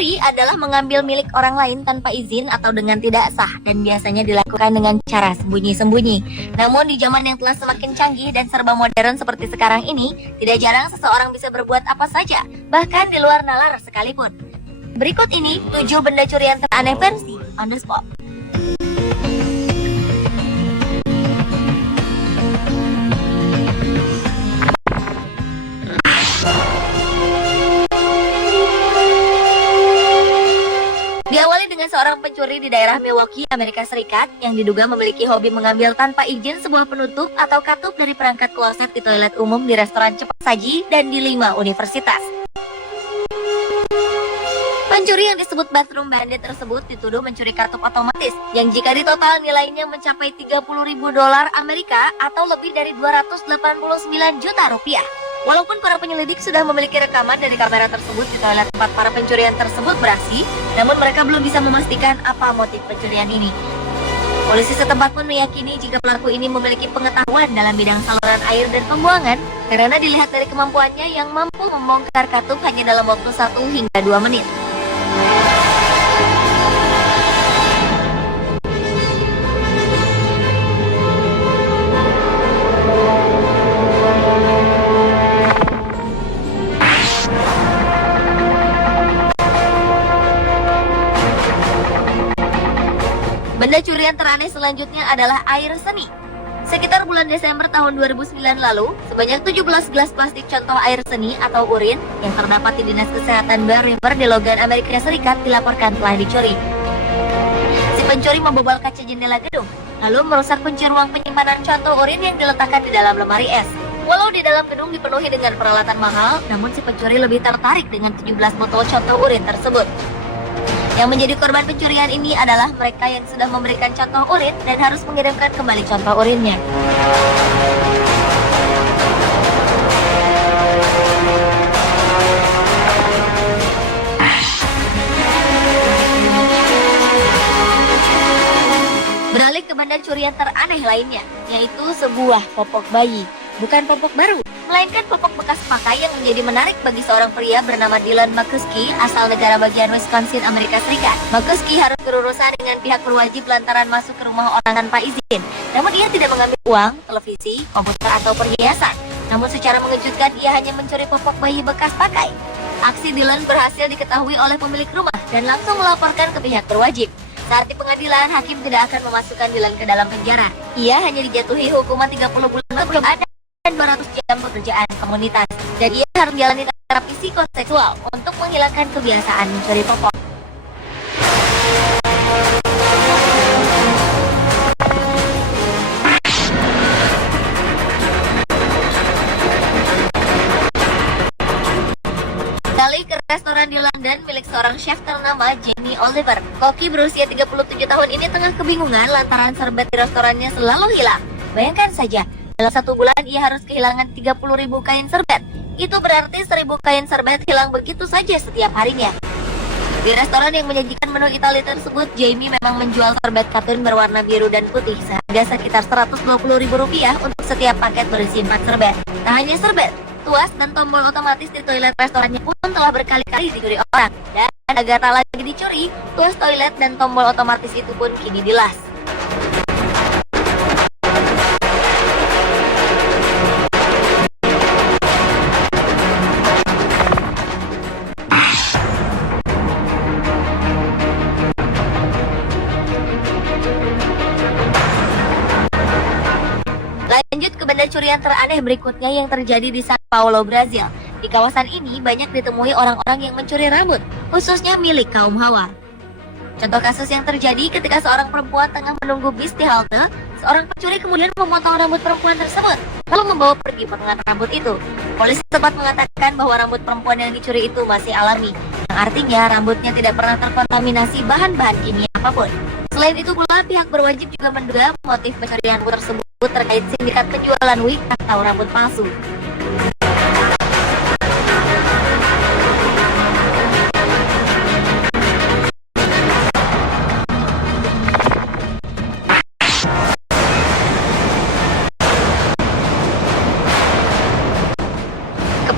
Mencuri adalah mengambil milik orang lain tanpa izin atau dengan tidak sah dan biasanya dilakukan dengan cara sembunyi-sembunyi. Namun di zaman yang telah semakin canggih dan serba modern seperti sekarang ini, tidak jarang seseorang bisa berbuat apa saja, bahkan di luar nalar sekalipun. Berikut ini 7 benda curian teraneh versi on the spot. Diawali dengan seorang pencuri di daerah Milwaukee, Amerika Serikat, yang diduga memiliki hobi mengambil tanpa izin sebuah penutup atau katup dari perangkat kloset di toilet umum di restoran cepat saji dan di 5 universitas. Pencuri yang disebut bathroom bandit tersebut dituduh mencuri katup otomatis, yang jika ditotal nilainya mencapai $30.000 Amerika atau lebih dari 289 juta rupiah. Walaupun para penyelidik sudah memiliki rekaman dari kamera tersebut di toilet tempat para pencurian tersebut beraksi, namun mereka belum bisa memastikan apa motif pencurian ini. Polisi setempat pun meyakini jika pelaku ini memiliki pengetahuan dalam bidang saluran air dan pembuangan, karena dilihat dari kemampuannya yang mampu membongkar katup hanya dalam waktu 1 hingga 2 menit. Benda curian teraneh selanjutnya adalah air seni. Sekitar bulan Desember tahun 2009 lalu, sebanyak 17 gelas plastik contoh air seni atau urin yang terdapat di Dinas Kesehatan Bear River di Logan, Amerika Serikat dilaporkan telah dicuri. Si pencuri membobol kaca jendela gedung, lalu merusak kunci ruang penyimpanan contoh urin yang diletakkan di dalam lemari es. Walau di dalam gedung dipenuhi dengan peralatan mahal, namun si pencuri lebih tertarik dengan 17 botol contoh urin tersebut. Yang menjadi korban pencurian ini adalah mereka yang sudah memberikan contoh urin dan harus mengirimkan kembali contoh urinnya. Beralih ke benda curian teraneh lainnya, yaitu sebuah popok bayi. Bukan popok baru, melainkan popok bekas pakai yang menjadi menarik bagi seorang pria bernama Dylan McCuskey asal negara bagian Wisconsin, Amerika Serikat. McCuskey harus berurusan dengan pihak berwajib lantaran masuk ke rumah orang tanpa izin. Namun ia tidak mengambil uang, televisi, komputer, atau perhiasan. Namun secara mengejutkan ia hanya mencuri popok bayi bekas pakai. Aksi Dylan berhasil diketahui oleh pemilik rumah dan langsung melaporkan ke pihak berwajib. Saat di pengadilan, hakim tidak akan memasukkan Dylan ke dalam penjara. Ia hanya dijatuhi hukuman 30 bulan belum ada dan 200 jam pekerjaan komunitas, dan ia harus menjalani terapi psikoseksual untuk menghilangkan kebiasaan mencuri popok. Kali ke restoran di London milik seorang chef ternama Jamie Oliver. Koki berusia 37 tahun ini tengah kebingungan lantaran serbet di restorannya selalu hilang. Bayangkan saja, dalam 1 bulan ia harus kehilangan 30.000 kain serbet. Itu berarti 1.000 kain serbet hilang begitu saja setiap harinya. Di restoran yang menyajikan menu Italia tersebut, Jamie memang menjual serbet katun berwarna biru dan putih seharga sekitar Rp120.000 untuk setiap paket berisi 4 serbet. Tak hanya serbet, tuas dan tombol otomatis di toilet restorannya pun telah berkali-kali dicuri orang. Dan agar tak lagi dicuri, tuas toilet dan tombol otomatis itu pun kini dilas. Lanjut ke benda curian teraneh berikutnya yang terjadi di Sao Paulo, Brazil. Di kawasan ini banyak ditemui orang-orang yang mencuri rambut, khususnya milik kaum Hawa. Contoh kasus yang terjadi ketika seorang perempuan tengah menunggu bis di halte, seorang pencuri kemudian memotong rambut perempuan tersebut, lalu membawa pergi potongan rambut itu. Polisi sempat mengatakan bahwa rambut perempuan yang dicuri itu masih alami, yang artinya rambutnya tidak pernah terkontaminasi bahan-bahan kimia apapun. Selain itu pula, pihak berwajib juga menduga motif pencurian rambut tersebut terkait sindikat penjualan wig atau rambut palsu.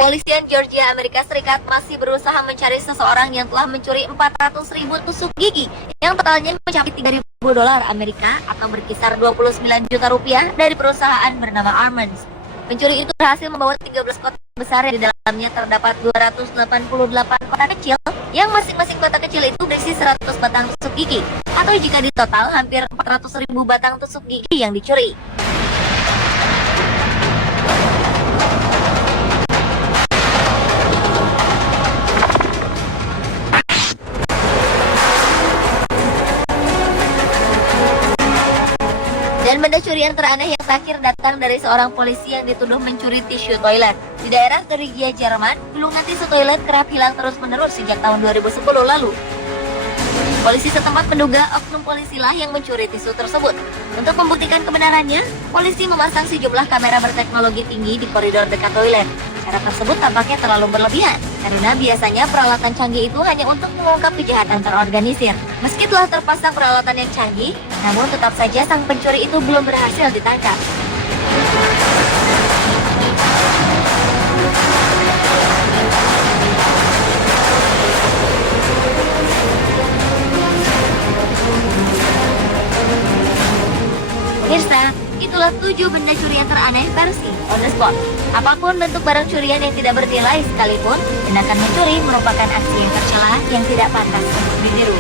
Kepolisian Georgia, Amerika Serikat masih berusaha mencari seseorang yang telah mencuri 400.000 tusuk gigi yang totalnya mencapai 3.000 dolar Amerika atau berkisar 29 juta rupiah dari perusahaan bernama Armands. Pencuri itu berhasil membawa 13 kotak besar yang di dalamnya terdapat 288 kotak kecil yang masing-masing kotak kecil itu berisi 100 batang tusuk gigi atau jika di total hampir 400.000 batang tusuk gigi yang dicuri. Dan benda curian teraneh yang terakhir datang dari seorang polisi yang dituduh mencuri tisu toilet. Di daerah Thuringia, Jerman, gulungan tisu toilet kerap hilang terus-menerus sejak tahun 2010 lalu. Polisi setempat menduga oknum polisilah yang mencuri tisu tersebut. Untuk membuktikan kebenarannya, polisi memasang sejumlah kamera berteknologi tinggi di koridor dekat toilet. Cara tersebut tampaknya terlalu berlebihan, karena biasanya peralatan canggih itu hanya untuk mengungkap kejahatan terorganisir. Meski telah terpasang peralatan yang canggih, namun tetap saja sang pencuri itu belum berhasil ditangkap. Pemirsa, itulah 7 benda curian teraneh versi on the spot. Apapun bentuk barang curian yang tidak bernilai sekalipun, tindakan mencuri merupakan aksi yang tercela yang tidak pantas untuk ditiru.